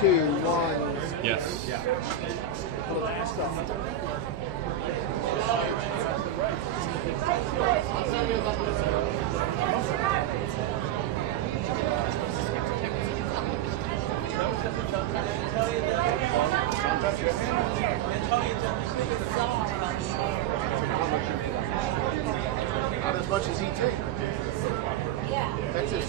2, 1. Yes. Yeah. Not as much as he takes. Yeah. That's his.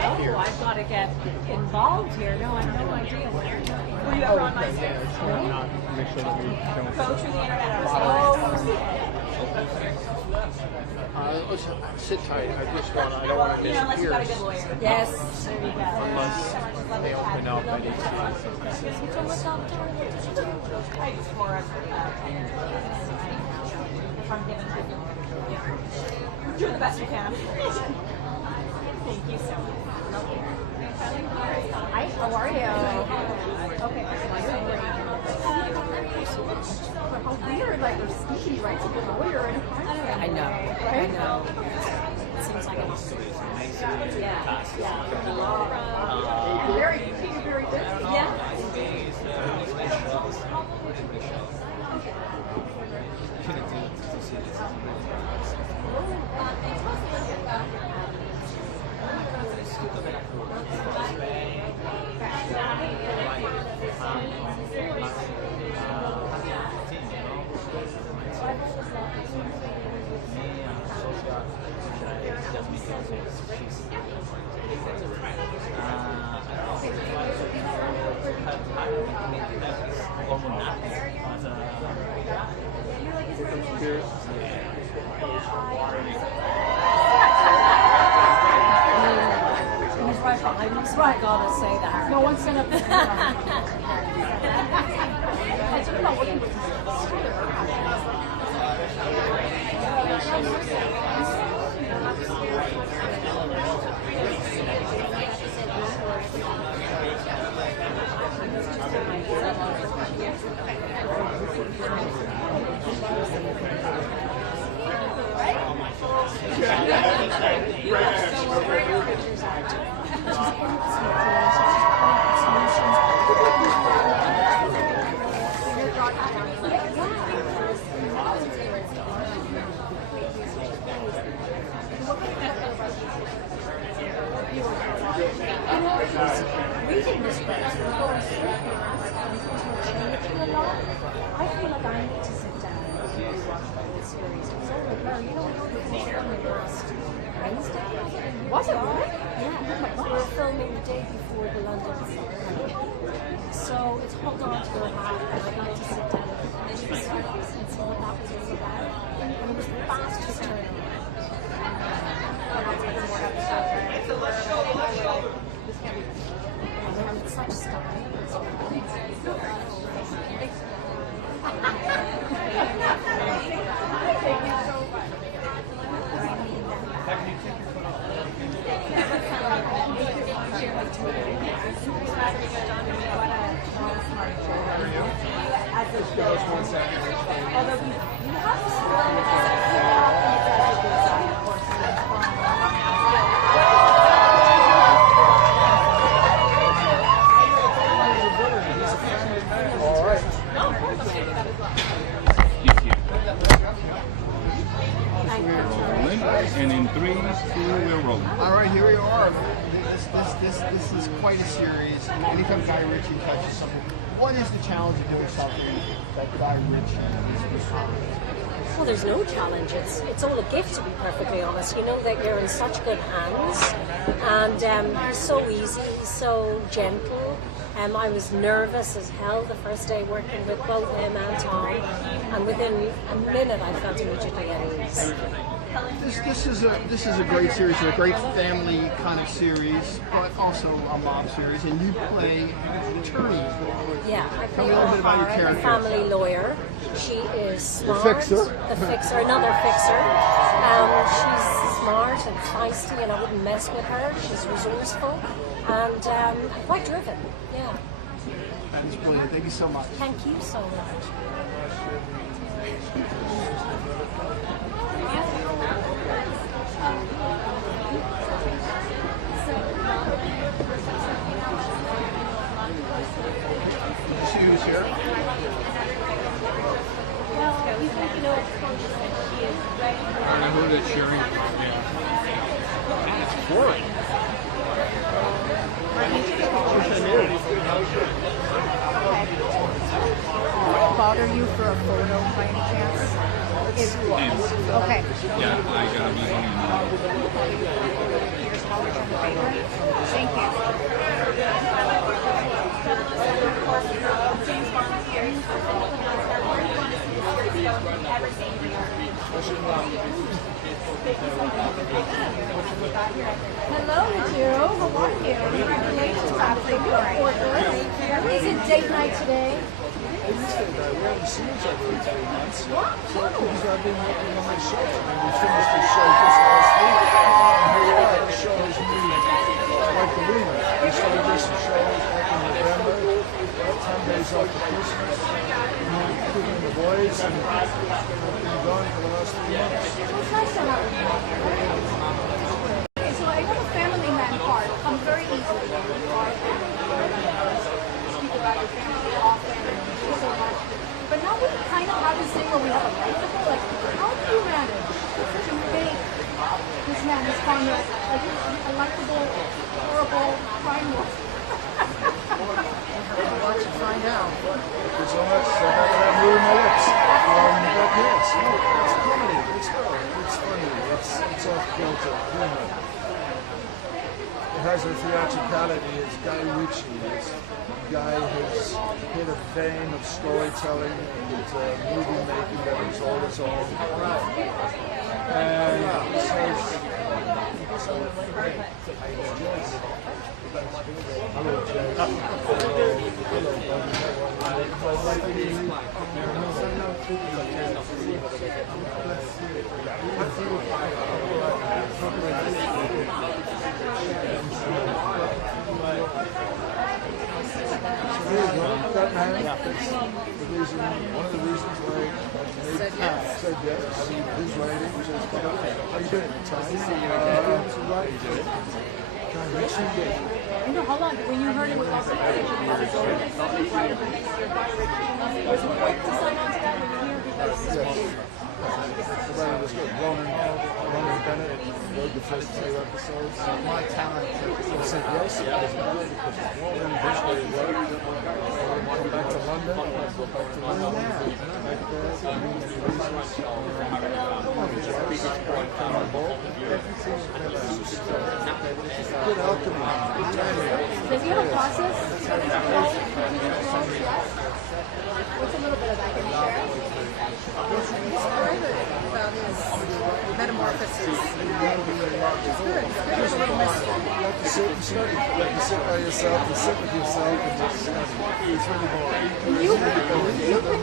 No, I've got to get involved here. No, I have no idea what you're talking about. Were you ever on MySpace? Make sure that we don't. Go through the internet Listen, sit tight. I don't want to unless you got a disappear. good lawyer. Yes, there you go. Unless they open up, I need to. for us. If I'm giving you, do the best you can. Thank you so much. Hi, how are you? Okay, how weird, like we're sneaky, right? Like a lawyer and a I know. I know. It seems like it's yeah. And very busy. Yeah. He's right, I gotta say that. No one set up the camera. I took about working with reading the scripts and going through it, and things were changing a lot. I feel like I need to sit down and really watch the whole series. It's over there. You know, we finished filming last Wednesday. Was it really? Yeah. We were filming the day before the London film. So it's hooked on to the half, and I got to sit down and see what that was all about. And it was the fastest turnaround. It's such style. And in 3, 2, we're rolling. All right, here we are. This is quite a series. Anytime Guy Ritchie touches something, what is the challenge of doing something that Guy Ritchie is behind? Well, there's no challenge. It's all a gift, to be perfectly honest. You know that you're in such good hands, and he's so easy, he's so gentle. I was nervous as hell the first day working with both him and Tom, and within a minute I felt immediately at ease. This is a great series, a great family kind of series, but also a mob series, and you play attorney. Yeah, I Tell play me a little bit about your a character. family lawyer. She is smart. fixer. The fixer, another fixer. She's smart and feisty, and I wouldn't mess with her. She's resourceful and quite driven. Yeah. That is brilliant. Thank you so much. Thank you so much. See who's here? Well, you know, she is ready. I heard it sharing. Yeah. That's boring. Would it bother you for a photo by any chance? Okay. Yeah, I gotta be home now. Here's television paper. Thank you. Hello, you. How are you? Congratulations on the big order. Is it date night today? missed it, though. We haven't seen each other in 3 months. So, because I've been working on my show. I mean, we finished the show just last week. And here we are. The show has moved like the wind. We started this show back in November, 10 days after Christmas. Cooking the boys, and I've been gone for the last 3 months. It's nice to have you. Okay, so I know the family man part comes very easily when you are speak about your family often and so much. But now we kind of have this thing where we have a likable, like, how do you manage to make this man, this partner, like a likable, horrible crime lord? Watch and find out. Thank you so much. So I'm moving my lips. But yes, no, it's comedy. It's good. It's funny. It's off-kilter humor. It has a theatricality. It's Guy Ritchie. It's a guy who's hit a fame of storytelling and movie making that is all his own. And so hello, Jay. Hello, one of the reasons why I said yes. His writing, which is how you doing? Guy Ritchie. You know, hold on. When you heard it was also was it quick to sign on to that when you hear because The writing was good. Ronan Bennett wrote the first 2 episodes. My talent. I said yes, it was good because Ronan eventually worked. Come back to London. Go back to London. Back there. For many reasons. Came on board. Good alchemy. Good timing. does he have a process? What's a little bit of that? Can you share? He's private about his metamorphosis. It's good. It's good. It's a little mystery. You have to sit and study. You have to sit by yourself and sit with yourself and just study. It's really boring. You pick it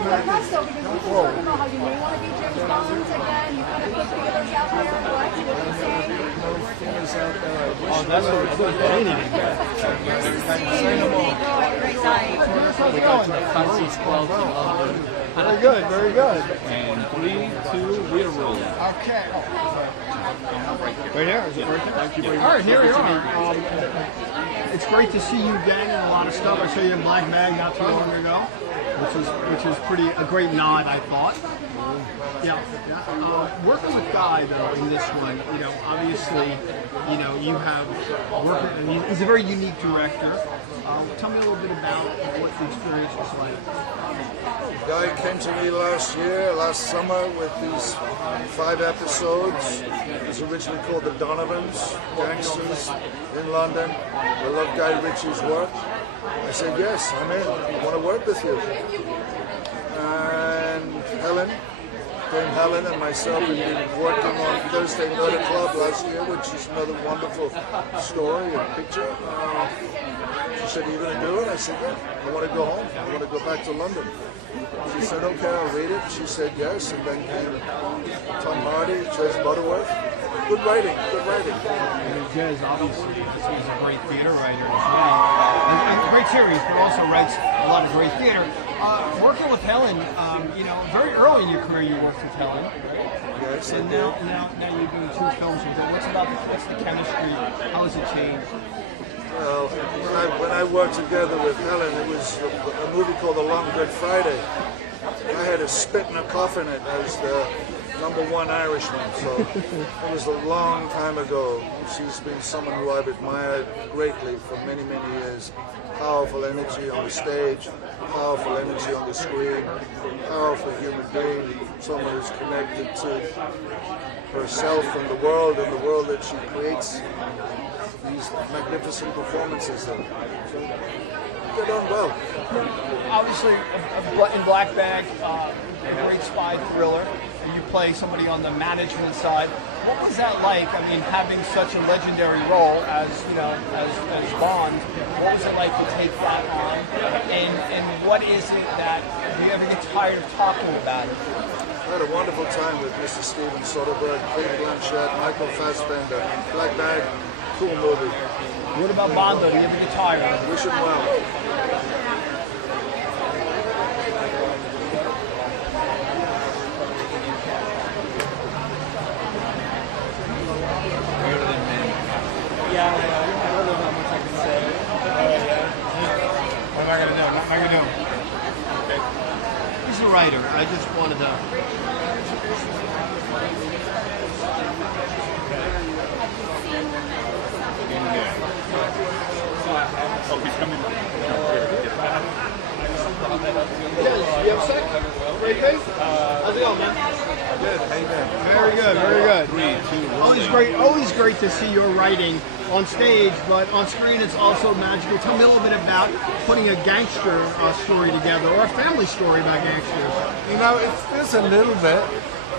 up us though because people sort of know how you may want to be James Bond again. You kind of put feelers out there. What you're saying? No feelers out there. I wish That's what we do. They need to get. say no more. Great night. How's it going? Very good, very good. And 3, 2, we are rolling. Okay. Right here? Is it right there? Thank you very much. All right, here we are. It's great to see you again and a lot of stuff. I saw you in Black Mag not too long ago, which is pretty a great nod, I thought. Yeah. Working with Guy though in this one, obviously, you have worked. He's a very unique director. Tell me a little bit about what the experience was like. Guy came to me last summer, with these 5 episodes. It was originally called The Donovans, gangsters in London. I love Guy Ritchie's work. I said, yes, I'm in. I want to work with you. And Dame Helen and myself have been working on Thursday Murder Club last year, which is another wonderful story and picture. She said, are you going to do it? I said, yeah, I want to go home. I want to go back to London. She said, okay, I'll read it. She said yes, and then came Tom Hardy, Jez Butterworth. Good writing, good writing. Jez, obviously, he's a great theater writer as well. A great series, but also writes a lot of great theater. Working with Helen, very early in your career you worked with Helen. Yes, and now you're doing 2 films with her. What's the chemistry? How has it changed? Well, when I worked together with Helen, it was a movie called The Long Good Friday. I had to spit in a coffin it as the #1 Irishman, so it was a long time ago. She's been someone who I've admired greatly for many, many years. Powerful energy on the stage, powerful energy on the screen, powerful human being, someone who's connected to herself and the world that she creates these magnificent performances. So they're done well. Obviously, in Black Bag, a great spy thriller, and you play somebody on the management side. What was that like? I mean, having such a legendary role as as Bond. What was it like to take that on? And what is it that you ever get tired of talking about it? I had a wonderful time with Mr. Steven Soderbergh, Kate Blanchett, Michael Fassbender. Black Bag, cool movie. What about Bondo? Do you ever get tired of it? Wish him well. Yeah, I don't know how much I can say. What am I going to do? What am I going to do? Okay. He's a writer. I just wanted to... Oh, he's coming. You have a sec? Great thing? How's it going, man? Good, how you doing? Very good, very good. Always great to see your writing on stage, but on screen it's also magical. Tell me a little bit about putting a gangster story together, or a family story about gangsters. You know, it's a little bit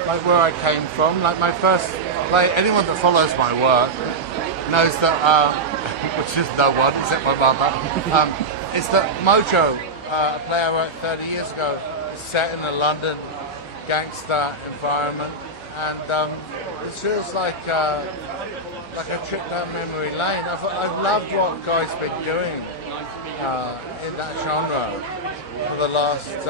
like where I came from. Like my first, like anyone that follows my work knows that, which is no one except my mother, it's that Mojo, a play I wrote 30 years ago, set in a London gangster environment, and it feels like a trip down memory lane. I've loved what Guy's been doing in that genre for the last 3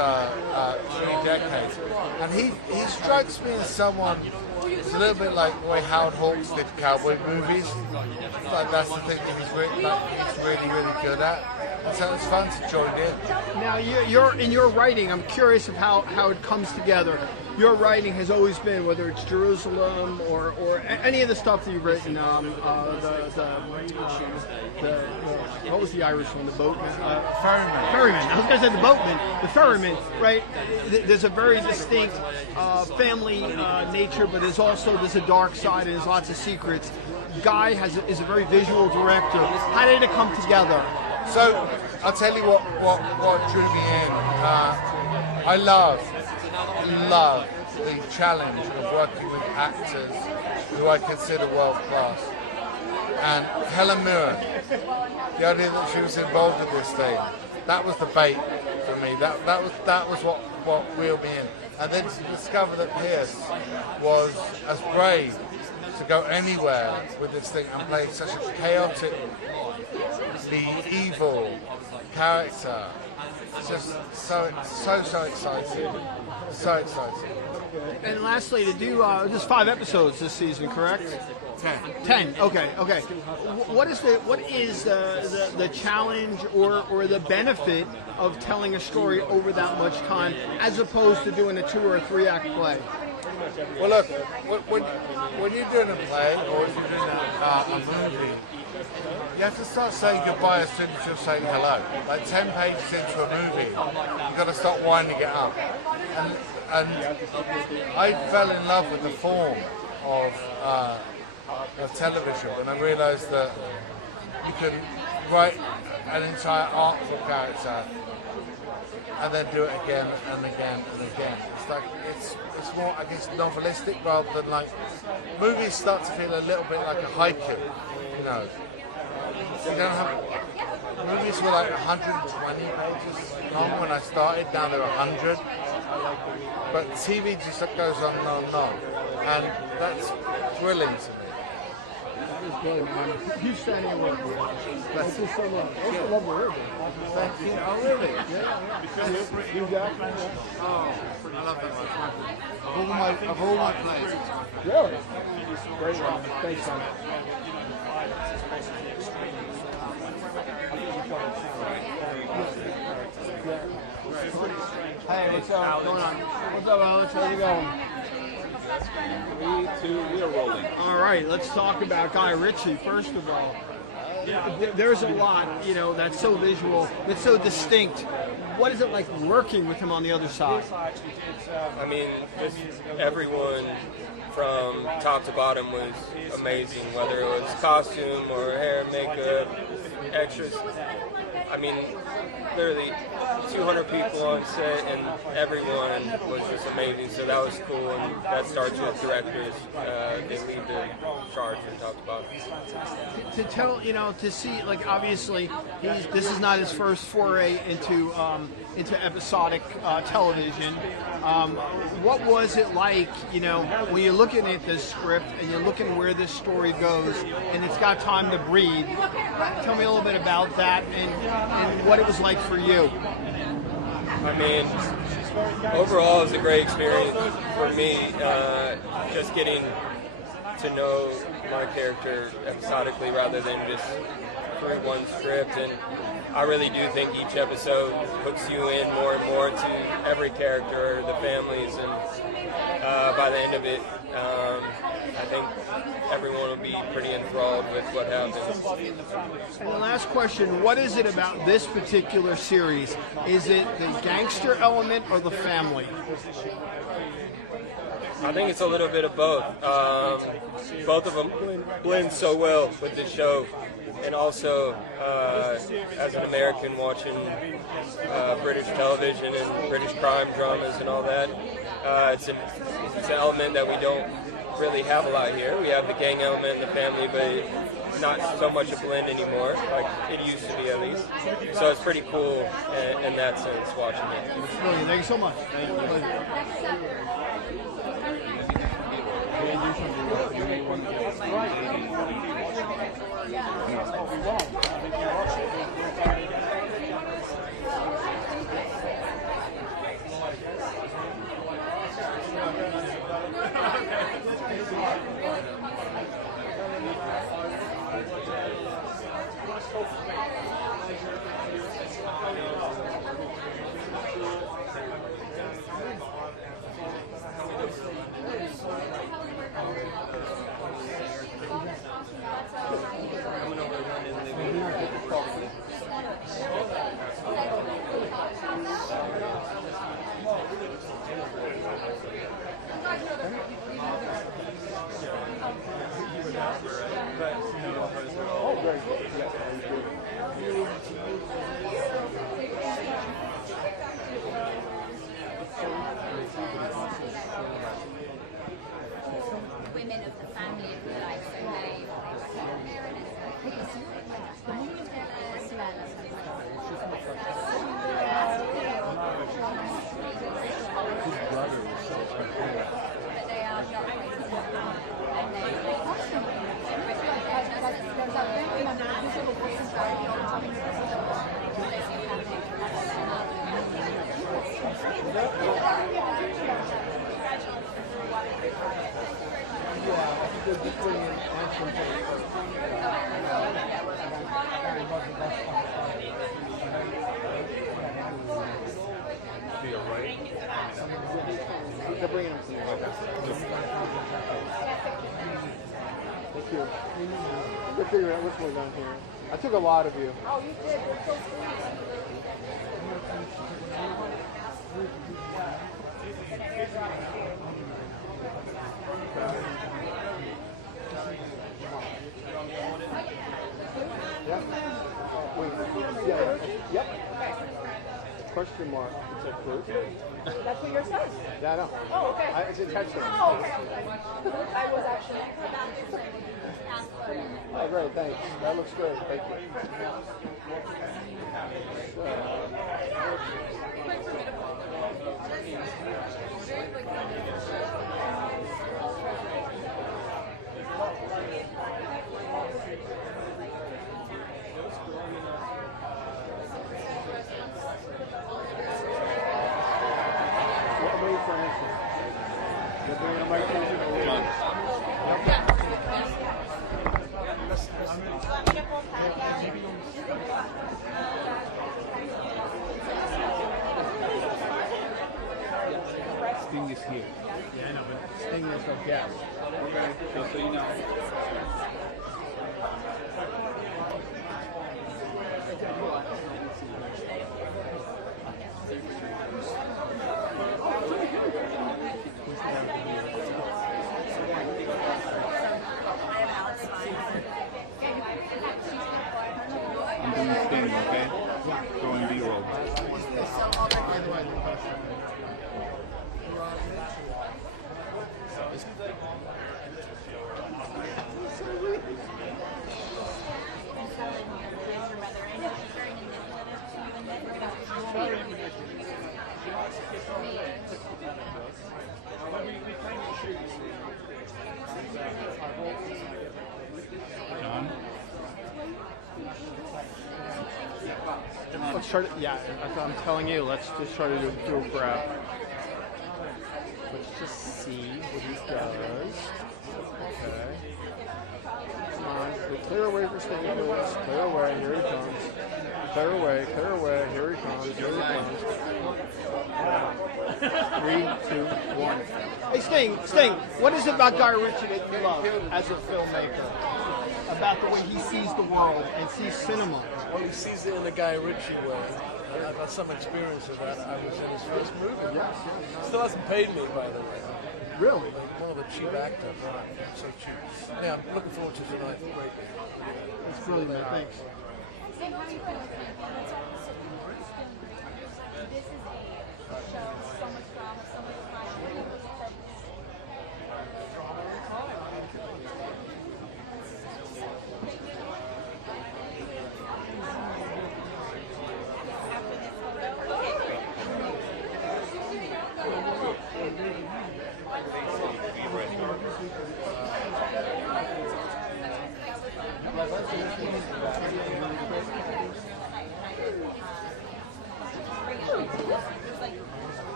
decades, and he strikes me as someone. It's a little bit like the way Howard Hawks did cowboy movies. Like that's the thing that he's really good at. And so it's fun to join in. Now, you're in your writing. I'm curious of how it comes together. Your writing has always been, whether it's Jerusalem or any of the stuff that you've written. What was the Irish one? The Boatman. Ferryman. I was going to say the Boatman. The Ferryman. Right. There's a very distinct family nature, but there's a dark side and there's lots of secrets. Guy is a very visual director. How did it come together? So I'll tell you what drew me in. I love the challenge of working with actors who I consider world class. And Helen Mirren, the idea that she was involved in this thing, that was the bait for me. That was what reeled me in. And then to discover that Pierce was as brave to go anywhere with this thing and play such a chaotic, evil character. It's just so exciting. So exciting. And lastly, to do just 5 episodes this season, correct? 10. Okay. What is the challenge or the benefit of telling a story over that much time, as opposed to doing a 2 or 3 act play? Well, look, when you're doing a play or if you're doing a movie, you have to start saying goodbye as soon as you're saying hello. Like 10 pages into a movie, you've got to start winding it up. And I fell in love with the form of television when I realised that you can write an entire artful character and then do it again and again and again. It's like it's more, I guess, novelistic rather than like movies start to feel a little bit like a haiku, you know. You don't have movies were like 120 pages long when I started. Now they're 100. But TV just goes on and on and on, and that's thrilling to me. That is good, man. You standing in work. Thank you so much. I love the river. Thank you. Oh, really? Yeah. You got it? Oh, I love that much. Of all my plays. Really? Great one. Thanks, man. Hey, what's going on? What's up, Alex? How's it going? 3, 2, we are rolling. All right, let's talk about Guy Ritchie, first of all. There's a lot, that's so visual, that's so distinct. What is it like working with him on the other side? I mean, just everyone from top to bottom was amazing, whether it was costume or hair, makeup, extras. I mean, literally 200 people on set, and everyone was just amazing. So that was cool, and that starts with directors. They lead the charge from top to bottom. To tell, to see, like, obviously, this is not his first foray into into episodic television. What was it like, you know, when you're looking at this script and you're looking where this story goes, and it's got time to breathe? Tell me a little bit about that and what it was like for you. I mean, overall, it was a great experience for me, just getting to know my character episodically rather than just through one script. And I really do think each episode hooks you in more and more to every character, the families, and by the end of it, I think everyone will be pretty enthralled with what happens. And the last question, what is it about this particular series? Is it the gangster element or the family? I think it's a little bit of both. Both of them blend so well with the show. And also, as an American watching British television and British crime dramas and all that, it's an element that we don't really have a lot here. We have the gang element in the family, but not so much a blend anymore, like it used to be at least. So it's pretty cool in that sense, watching it. Brilliant. Thank you so much. Thank you. Women of the family, if you like, so they They're bringing them to you. Thank you. We'll figure out which one's on here. I took a lot of you. Oh, you did. You're so sweet. Yep. Wait. Yeah. Yep. Question mark. It said fruit. That's what yours says. Yeah, I know. Oh, okay. It's intentional. Oh, okay. I was actually. Oh, great. Thanks. That looks good. Thank you. Sting is here. Yeah, I know, but Sting is a guest. Okay, just so you know. I'm doing Sting, okay? Going B-roll. Sorry. Let's try to, yeah, I'm telling you, let's just try to do a grab. Let's just see what he does. Okay. Come on, clear away for Sting, please. Clear away, here he comes. Clear away, here he comes, here he comes. 3, 2, 1. Hey Sting, what is it about Guy Ritchie that you love as a filmmaker? About the way he sees the world and sees cinema? Well, he sees it in the Guy Ritchie way. I've had some experience of that. I was in his first movie. Yes. Still hasn't paid me, by the way. Really? Like one of the cheap actors. So cheap. Yeah, I'm looking forward to tonight. Great. It's brilliant, man. Thanks. This is a show, so much drama, so much fun.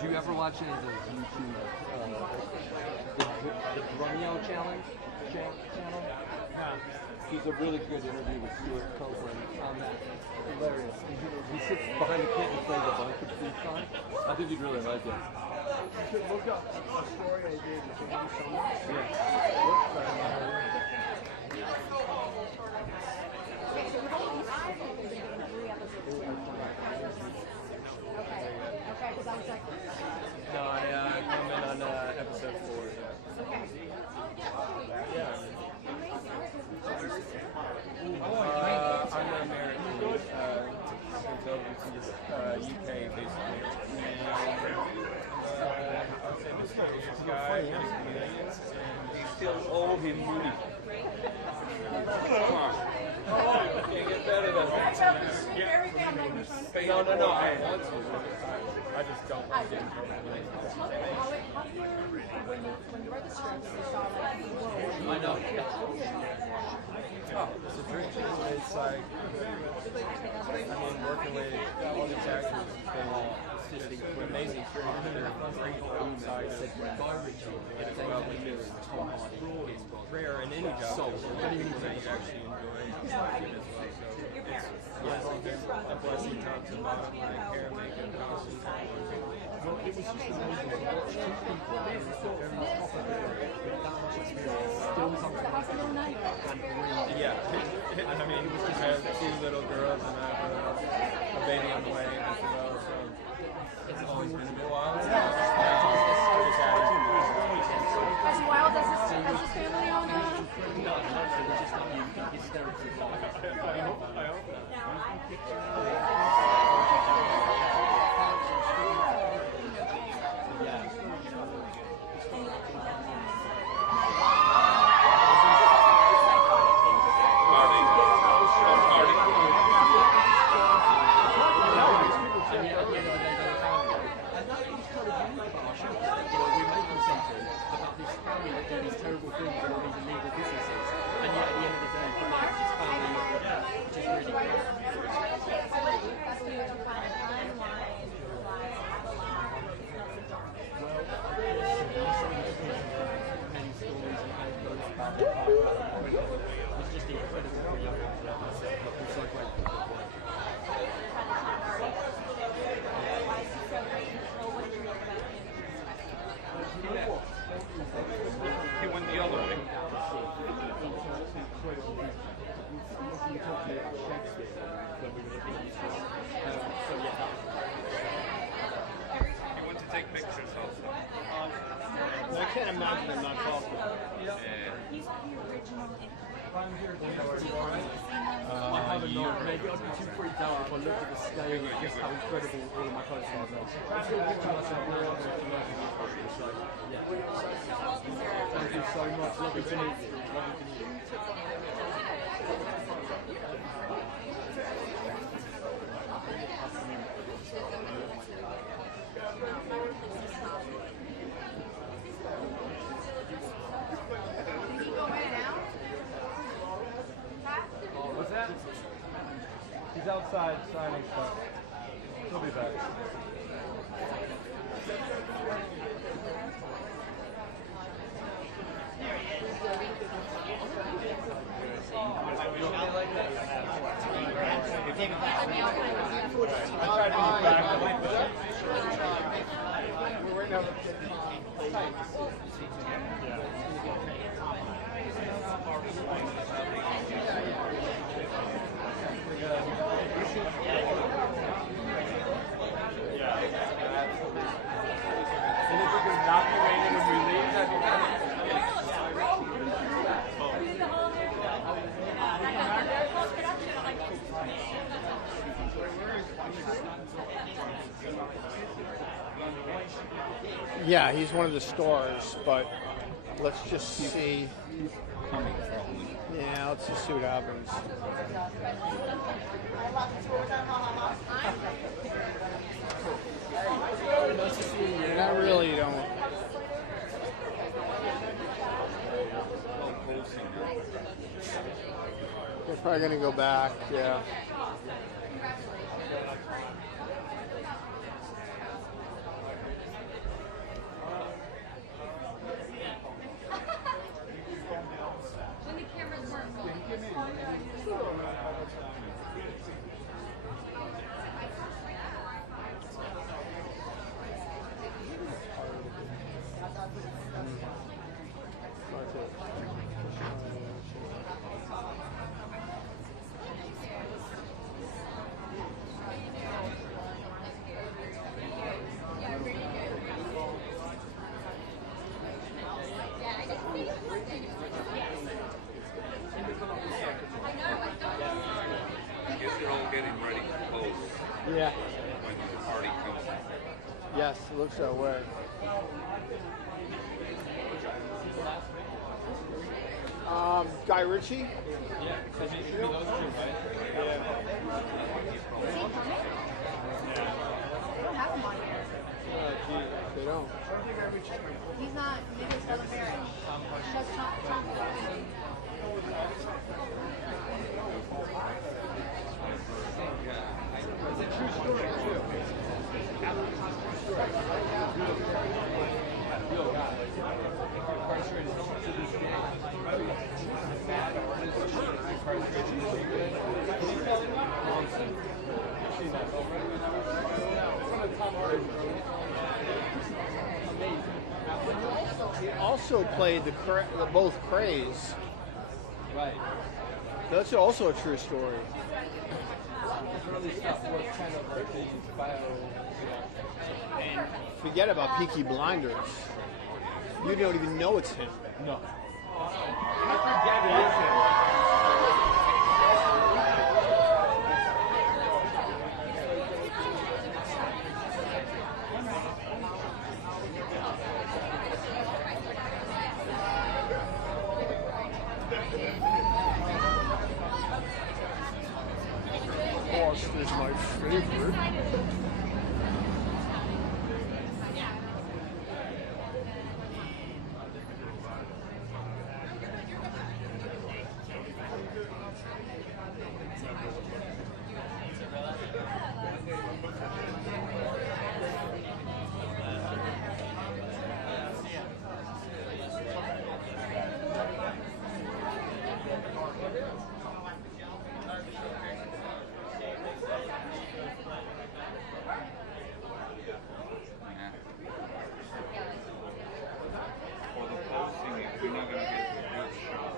Do you ever watch any of those YouTube, the Romeo channel? He's a really good interview with Stuart Copeland on that. Hilarious. And he sits behind the kid and plays a bunch of free time. I think you'd really like it. You should look up a story I did in Japan so much. Okay, because I was like, No, I come in on episode 4. Yeah. I'm an American. Comes over to the UK basically. And I'll say mysterious guy, he's a comedian, and he still owe him money. Come on. Can't get better than that. No, I want to. I just don't want to. when you read the script, you saw like, whoa. I know. Oh, it's a dream. It's like, working with all these actors has been it's amazing experience. They're great outside of Guy Ritchie. It's well with Tom Hardy. It's rare in any job. So, that you actually enjoy it as well. So, it's a blessing top to bottom, like hair, makeup, costume. Well, it was just amazing to watch two people that were on top of it with that much experience still something and bring. Yeah, I mean, I have 2 little girls and I have a baby on the way as well, so it's always been a bit wild. As wild as this family on No, it's just not you. Hysterically wild. I hope I can't imagine him not talking. He's the original. I haven't known. Maybe I'd be too freaked out if I looked at the scale of just how incredible all of my co-stars are. Thank you so much. Lovely to meet you. Lovely to meet you. What's that? He's outside signing stuff. He'll be back. Yeah, he's one of the stars, but let's just see. Yeah, let's just see what happens. I really don't. They're probably going to go back, yeah. Yeah. When the party comes. Yes, it looks that way. Guy Ritchie? Yeah, because it should be those two, right? Yeah. I don't have him on here. They don't. He's not, maybe it's Southern Barry. Just Tom. It's a true story, too. Real guy. Incarcerated to this day. Bad artist, incarcerated to this day. Seen that already. In front of Tom Hardy. Amazing. He also played both Craze. Right. That's also a true story. Early stuff was kind of like the bio. And forget about Peaky Blinders. You don't even know it's him. No. I forget it is him. Boston is my favorite. For the posting, if you're not going to get a good shot,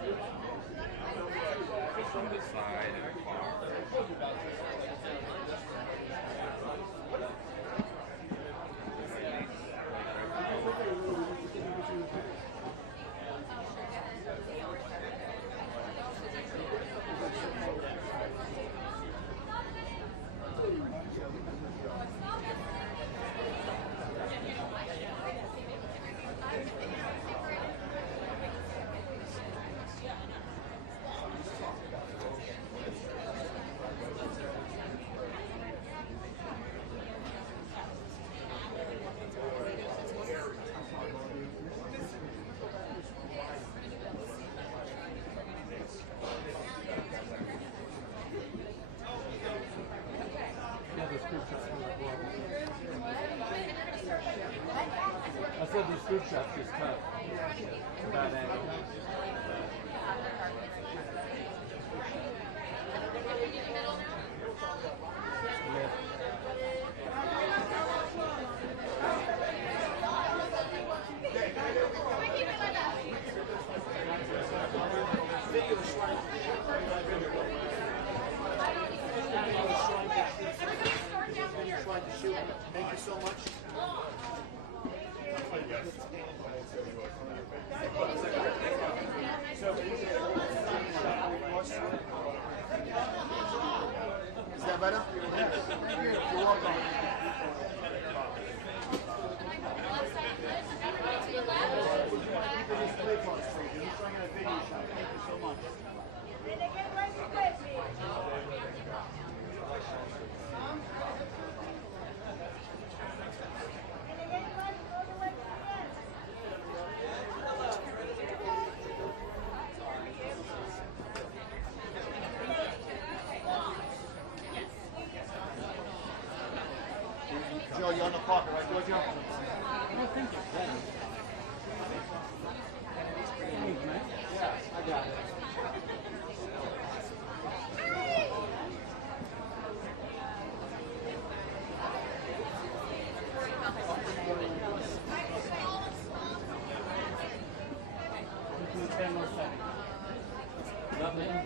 just from the side and far. That's just tough. Bad angle. Thank you so much. Is that better? You're welcome. Joe, you're on the pocket, right, Georgia? Yeah, I got it.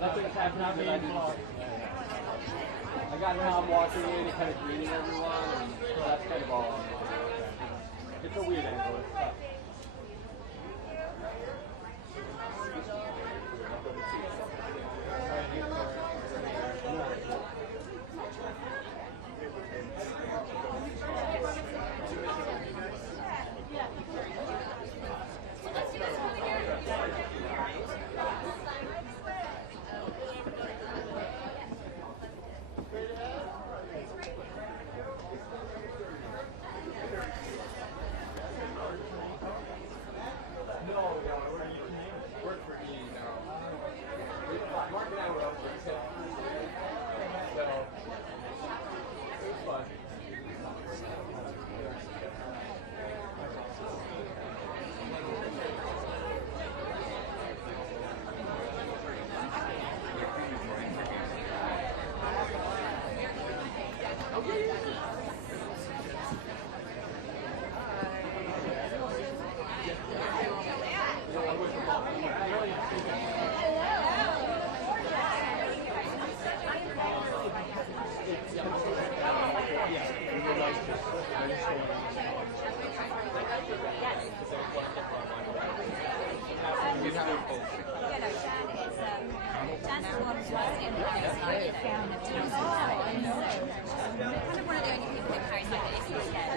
Nothing's happening. I got Tom walking in and kind of greeting everyone, and that's kind of all. It's a weird angle. It's tough.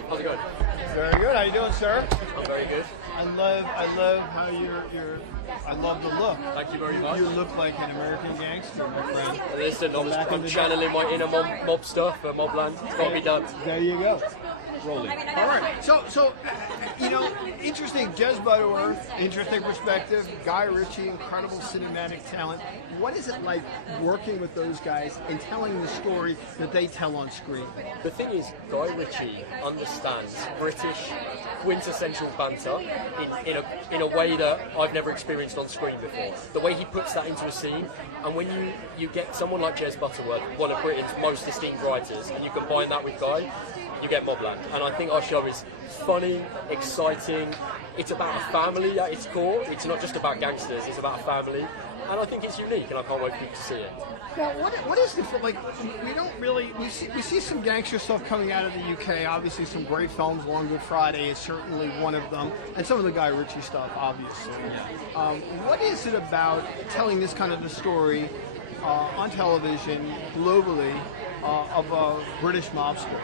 How's it going? Very good. How you doing, sir? I'm very good. I love how I love the look. Thank you very much. You look like an American gangster, my friend. Listen, Back in I'm the channeling my inner mobster for Mobland. It's got to be done. There you go. Rolling. All right. So, interesting. Jez Butterworth, interesting perspective. Guy Ritchie, incredible cinematic talent. What is it like working with those guys and telling the story that they tell on screen? The thing is, Guy Ritchie understands British quintessential banter in a way that I've never experienced on screen before. The way he puts that into a scene, and when you get someone like Jez Butterworth, one of Britain's most esteemed writers, and you combine that with Guy, you get Mobland. And I think our show is funny, exciting. It's about a family at its core. It's not just about gangsters, it's about a family. And I think it's unique, and I can't wait for you to see it. Now, what is different? Like, we don't really we see some gangster stuff coming out of the UK. Obviously, some great films. Long Good Friday is certainly one of them, and some of the Guy Ritchie stuff, obviously. What is it about telling this kind of a story on television globally of a British mobster?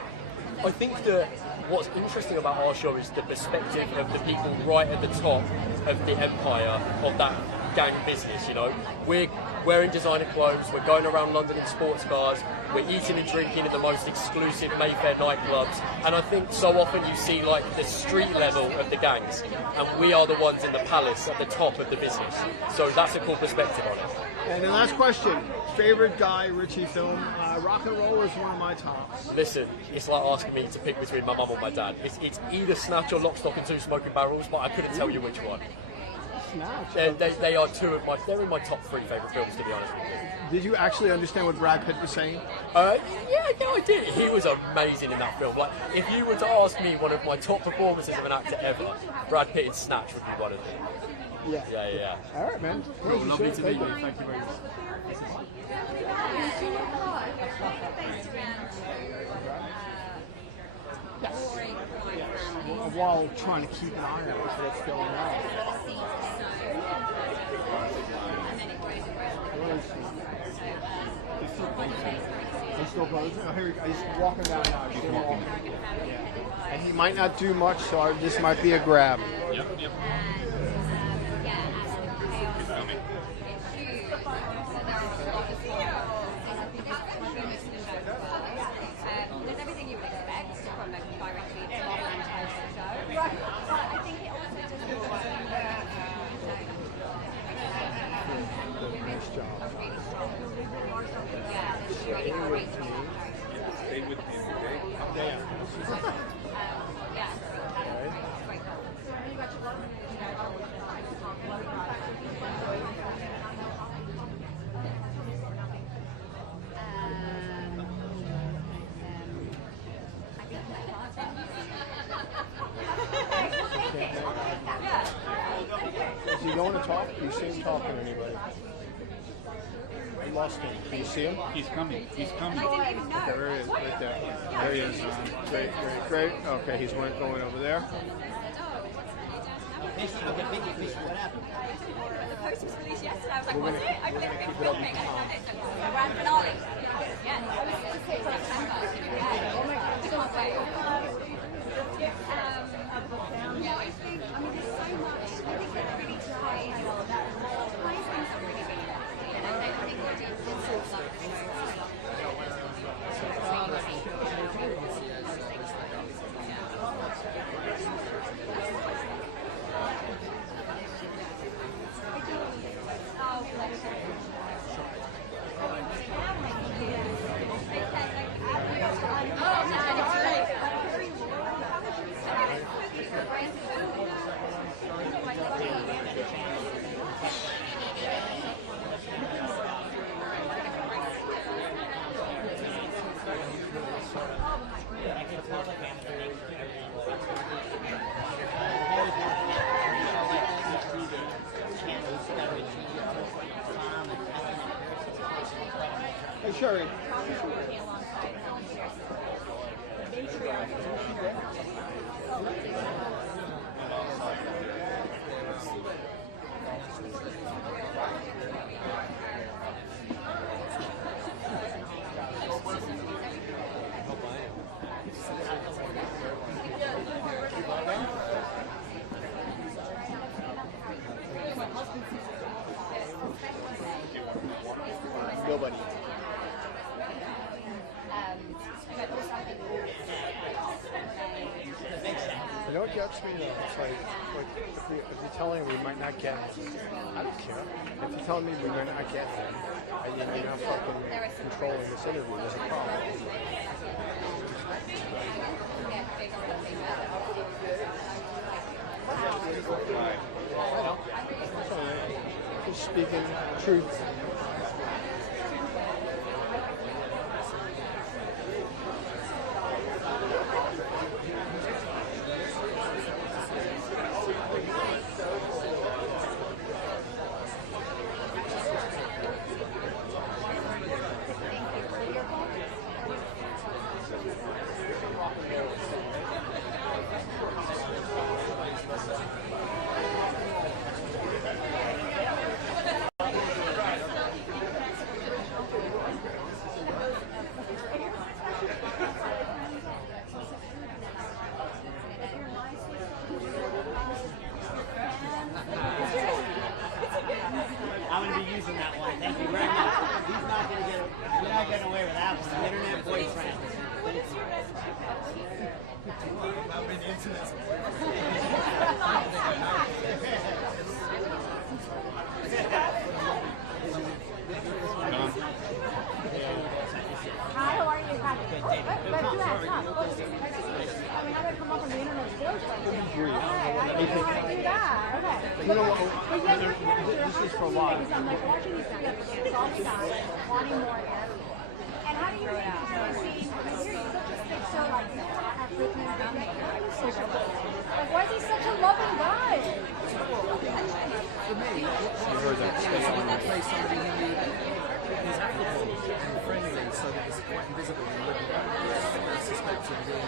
I think that what's interesting about our show is the perspective of the people right at the top of the empire of that gang business. You know, we're wearing designer clothes, we're going around London in sports cars, we're eating and drinking at the most exclusive Mayfair nightclubs, and I think so often you see like the street level of the gangs, and we are the ones in the palace at the top of the business. So that's a cool perspective on it. And the last question, favorite Guy Ritchie film? Rock and Roll is one of my tops. Listen, it's like asking me to pick between my mum or my dad. It's either Snatch or Lock, Stock and Two Smoking Barrels, but I couldn't tell you which one. Snatch? They are they're in my top 3 favourite films, to be honest with you. Did you actually understand what Brad Pitt was saying? Yeah, I did. He was amazing in that film. Like, if you were to ask me one of my top performances of an actor ever, Brad Pitt in Snatch would be one of them. Yeah. All right, man. Cool, lovely to meet you. Thank you very much. While trying to keep an eye on what's going on. He's still going. Oh, here he's walking down now. He's walking. Yeah. And he might not do much, so this might be a grab. Yep. There's everything you would expect from a directly Mobland type show. Right. But I think it also just Nice job. yeah, it's really great to Stay with me, okay? Yeah. yeah, it's great. Is he going to talk? Do you see him talking to anybody? I lost him. Do you see him? He's coming. There he is, right there. There he is. Great. Okay, he's going over there. The post was released yesterday. I was like, was it? I've never been filming. I didn't know this. The grand finale. Yeah. I was going to say September. Yeah. Oh my God. Can't wait. Yeah, I think, there's so much. I think they're really trying. These things are really, really lovely. And I think the audience will love the Hey, Sherry. Nobody. You know what gets me though? It's like if you're telling me we might not get him, I don't care. If you're telling me we might not get him, and you're not fucking controlling this interview, there's a problem. Just speaking truth. I'm going to be using that one. Thank you very much. He's not going to get. You're not getting away with that one. Internet boyfriend. I've been internet. This is for live. Because I'm like watching these together, it's all sides, wanting more of it. And how do you feel? Seeing, he's such a thick, so like, African, like, why is he such a loving guy? For me, someone that plays somebody who is affable and friendly, so that it's quite invisible and living I suspect of being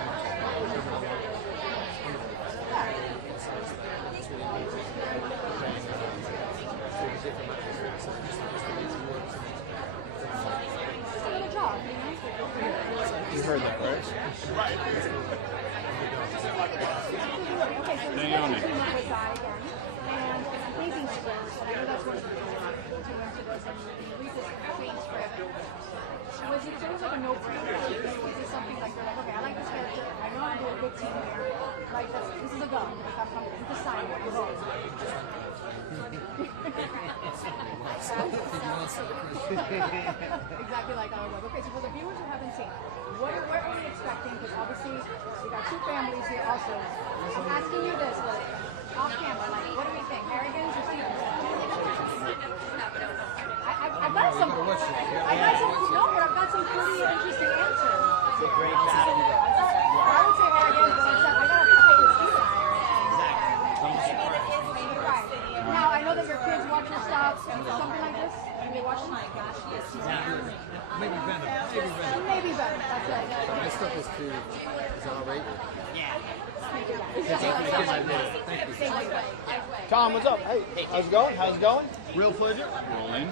You heard that, right? Okay, so he's going to team up with Guy again, and it's amazing script, and I know that's one of the reasons why you came into this, and you read this insane script. Was it sort of like a no-brainer? Was it something like you're like, okay, I like this character, I know how to do a good team here, like this is a go, like I'm deciding what to vote. Exactly like I was like, okay, so for the viewers who haven't seen, what are we expecting? Because obviously we got two families here also. So I'm asking you this, like, off camera, like, what do we think? Harrigan's or Stevens? I've got some, no, but I've got some pretty interesting answers. It's a great battle. I would say Harrigan's, but I got to pick the Stevens. Right. Now, I know that your kids watch your stuff, something like this. They watch them? Oh my gosh, yes. maybe Venom. Maybe Venom, that's it. My stuff is too R-rated. Yeah. Thank you. Tom, what's up? Hey, how's it going? How's it going? Real pleasure. Rolling.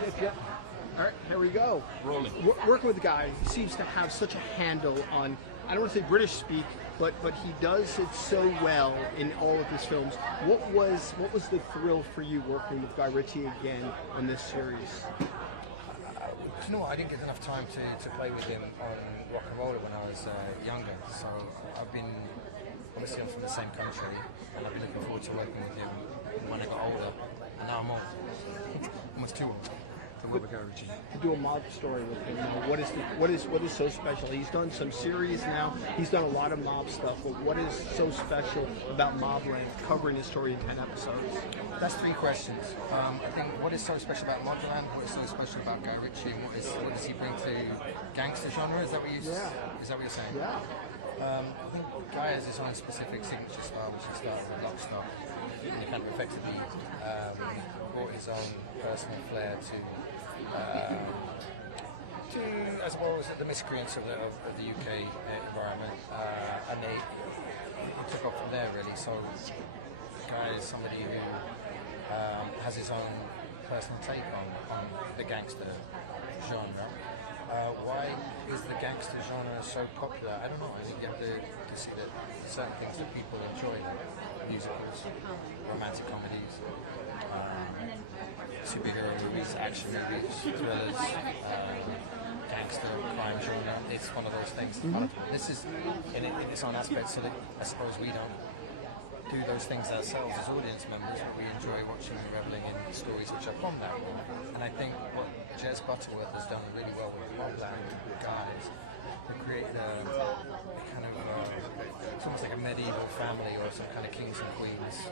All right, here we go. Rolling. Working with a guy who seems to have such a handle on, I don't want to say British speak, but he does it so well in all of his films. What was the thrill for you working with Guy Ritchie again on this series? You know what? I didn't get enough time to play with him on Rock and Roller when I was younger. So obviously I'm from the same country, and I've been looking forward to working with him when I got older, and now I'm old. Almost too old to work with Guy Ritchie. To do a mob story with him, what is so special? He's done some series now. He's done a lot of mob stuff, but what is so special about Mobland covering his story in 10 episodes? That's three questions. I think what is so special about Mobland, what is so special about Guy Ritchie, and what does he bring to gangster genre? Is that what is that what you're saying? Yeah. I think Guy has his own specific signature style, which he started with Lockstock, and he kind of effectively brought his own personal flair to I suppose, the miscreants of the UK environment, and he took off from there really. So Guy is somebody who has his own personal take on the gangster genre. Why is the gangster genre so popular? I don't know. I think you have to see that certain things that people enjoy, like musicals, romantic comedies, superhero movies, action movies, thrillers, gangster, crime genre. It's one of those things. This is in its own aspect, so that I suppose we don't do those things ourselves as audience members, but we enjoy watching and reveling in stories which are from that world. And I think what Jez Butterworth has done really well with Mobland guys to create a kind of it's almost like a medieval family or some kind of kings and queens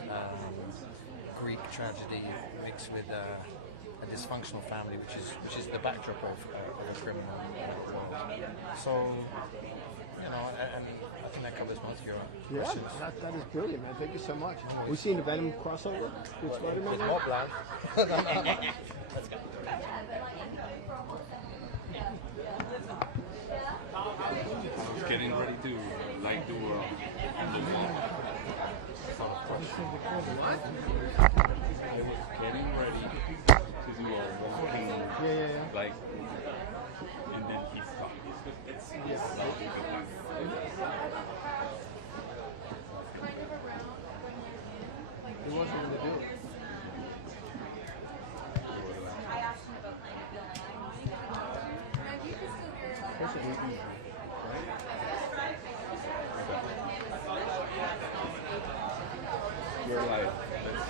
Greek tragedy mixed with a dysfunctional family, which is the backdrop of a criminal world. So, you know, and I think that covers most of your questions. That is brilliant, man. Thank you so much. We've seen the Venom crossover with Spider-Man. With Mobland. Let's go. I was getting ready to like do the wall. What? I was getting ready to do a walking, like, and then he stopped. He wasn't going to do it. You're like, let's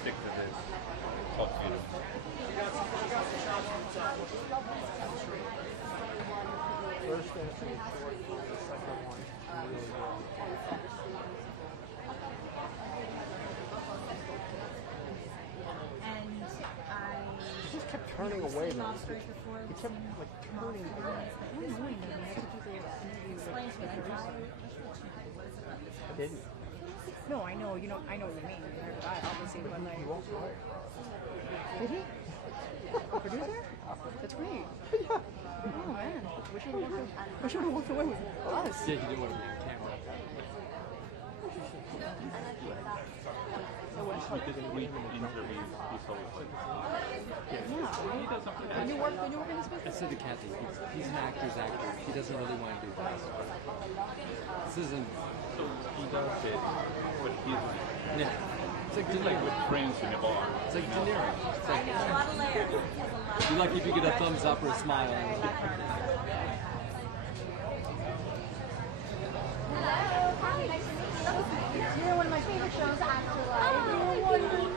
stick to this top view. First answer was short, the second one really long. turning away though. Mobster before. He kept like turning away. Explain to me the guy. I didn't. No, I know, you know, I know what you mean. Neither did I, obviously, but like. He walked away. Did he? Producer? That's great. Oh man, wish I would have walked away with us. Yeah, he didn't want to be on camera. With this week interview, he's always like, When you work in this I business? said to Kathy, he's an actor's actor. He doesn't really want to do this. This isn't. so he does it, but he's Yeah. It's like De like Niro. with friends in a bar. It's like De Niro. It's like, A lot of layers. you're lucky if you get a thumbs up or a smile. You're one of my favorite shows, Afterlife. You're wonderful.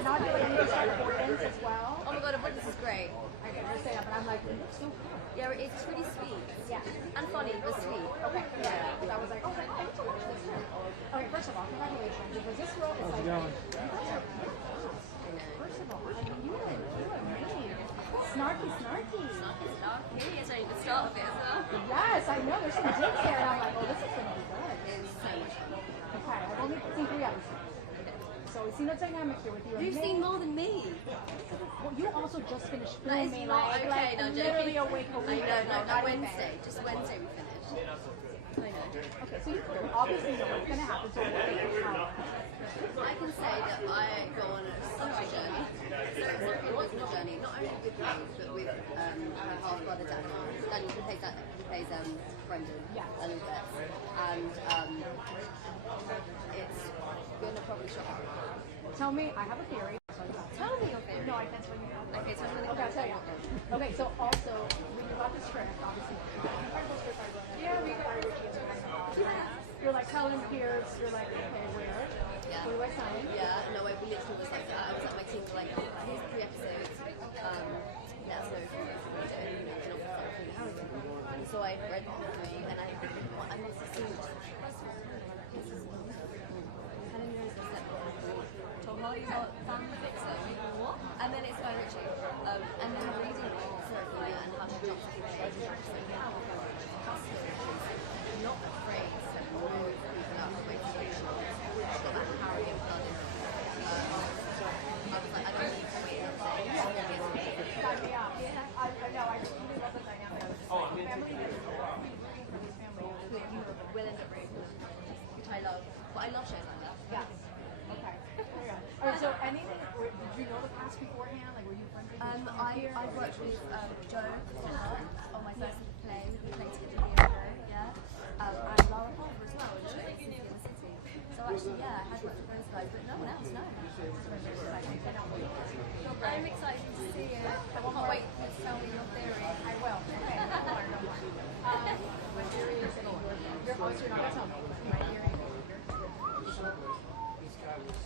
And I'll do like importance as well. Oh my god, Avoidance is great. I can just say that, but I'm like, so cool. Yeah, it's really sweet. Yeah. And funny, but sweet. Okay, yeah. Because I was like, oh, I need to watch this. Okay, first of all, congratulations. Because this role is like, first of all, I mean, you are amazing. Snarky. Snarky. It's only the start of it as well. Yes, I know. There's some digs there, and I'm like, oh, this is going to be good. It's so much fun. Okay, I've only seen 3 episodes. So we've seen a dynamic here with you. You've seen more than me. Well, you also just finished That is filming, not like, okay, no, literally joking. a week I ago. know, not not even. Wednesday. Just Wednesday we finished. I know. Okay, so you obviously know what's going to happen, so what is how? I can say that I go on such a journey. So it's like a personal journey, not only with me, but with her half brother Daniel. Daniel plays Brendan a little bit, and it's gonna probably shock you. Tell me, I have a theory. Tell me your favorite. No, I can't tell you. Okay, tell me the Okay, I'll tell you. Okay, so also, when you got the script, obviously, yeah, we got Ritchie. You're like Helen Pierce, you're like, okay, where? Yeah. Where do I sign? Yeah, no, we literally was like that. I was at my team, like, here's 3 episodes. Let us know if you want to do it. You know, if you're not going to start. And so I read the 3, and I must have seen it. Helen knows the step. Tom Hardy got fan fixer. What? And then it's by Ritchie. And then reading Ceremonia and how she jumps through page. She's not afraid to move people out of the way to make sure she's got that harrowing blood in her. I was like, I don't need to wait another day. I know, I really love the dynamic. Family Will end up raising them, which I love. But I love shows like that. Yeah. Okay. Alright, so anything, did you know the cast beforehand? Like, were you friends with I worked with Joe on my first play. We played together a year ago, yeah. And Laura Palmer as well, in the show, in the City. So actually, yeah, I had worked with those guys, but no one else, no. I'm excited to see it. I can't wait for you to tell me your theory. I will. Okay, don't worry. My theory is that you're not going to tell me. My theory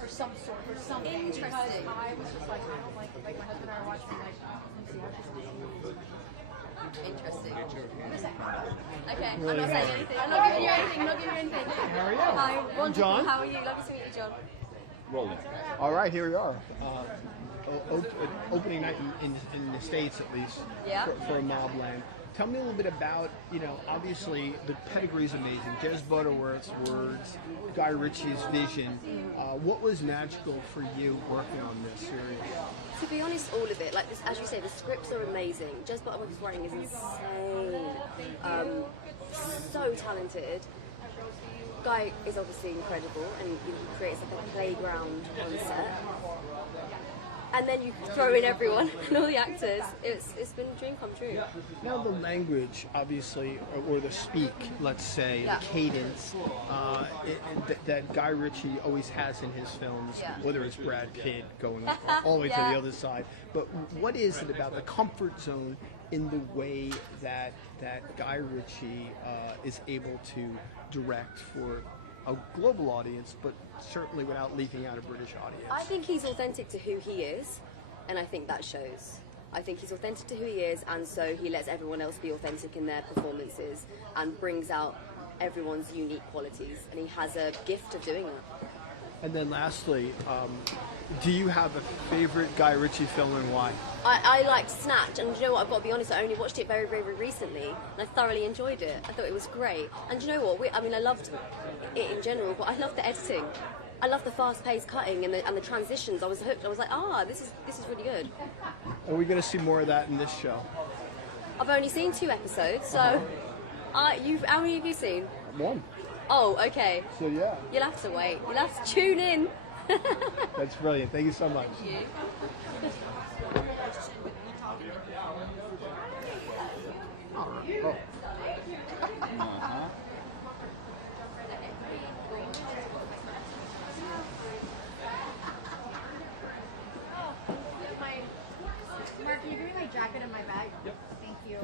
or some sort, or something. Interesting. Because I was just like, I don't like my husband and I are watching, like, let's see how she's Interesting. Okay, I'm not saying anything. I'm not giving you anything. I'm not giving you anything. How are you? Hi, wonderful. John. How are you? Lovely to meet you, John. rolling. All right, here we are. Opening night in the States, at least, Yeah. for Mobland. Tell me a little bit about, obviously the pedigree is amazing. Des Butterworth's words, Guy Ritchie's vision. What was magical for you working on this series? To be honest, all of it. Like this, as you say, the scripts are amazing. Des Butterworth's writing is insane. So talented. Guy is obviously incredible, and he creates like a playground on set. And then you throw in everyone and all the actors. It's been a dream come true. Now the language, obviously, or the speak, let's say, Yeah. the cadence that Guy Ritchie always has in his films, Yeah. whether it's Brad Pitt going all the way to Yeah. the other side. But what is it about the comfort zone in the way that Guy Ritchie is able to direct for a global audience, but certainly without leaving out a British audience? I think he's authentic to who he is, and I think that shows. I think he's authentic to who he is, and so he lets everyone else be authentic in their performances and brings out everyone's unique qualities, and he has a gift of doing that. And then lastly, Do you have a favorite Guy Ritchie film and why? I liked Snatch, and you know what? I've got to be honest. I only watched it very, very recently, and I thoroughly enjoyed it. I thought it was great. And you know what? I mean, I loved it in general, but I loved the editing. I loved the fast-paced cutting and the transitions. I was hooked. I was like, this is really good. Are we going to see more of that in this show? I've only seen 2 episodes, so how many have you seen? 1. Oh, okay. So yeah. You'll have to wait. You'll have to tune in. That's brilliant. Thank you so much. Thank you. Oh. Mark, can you give me my jacket and my bag? Yep. Thank you.